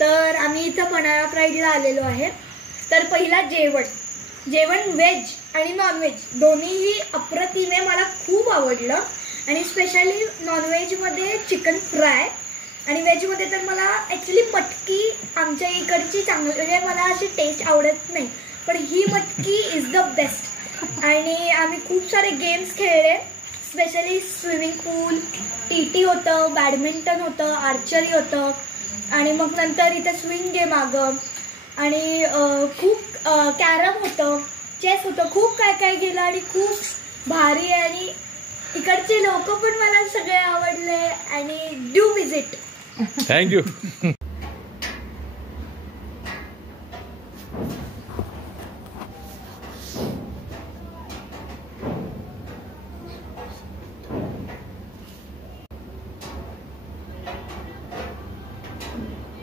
तर आम्ही इथं पन्हाळा प्राईडला आलेलो आहे. तर पहिला जेवण व्हेज आणि नॉनव्हेज दोन्हीही अप्रतिमे मला खूप आवडलं. आणि स्पेशली नॉनव्हेजमध्ये चिकन फ्राय आणि व्हेजमध्ये तर मला ॲक्च्युली मटकी आमच्या इकडची चांगली, म्हणजे मला अशी टेस्ट आवडत नाही, पण ही मटकी इज द बेस्ट. आणि आम्ही खूप सारे गेम्स खेळले, स्पेशली स्विमिंग पूल, TT होतं, बॅडमिंटन होतं, आर्चरी होतं आणि मग नंतर इथं स्विंग गेम आगं आणि खूप कॅरम होतं, चेस होतं, खूप काय काय केलं आणि खूप भारी. आणि इकडचे लोक पण मला सगळे आवडले आणि डू विजिट. थँक्यू.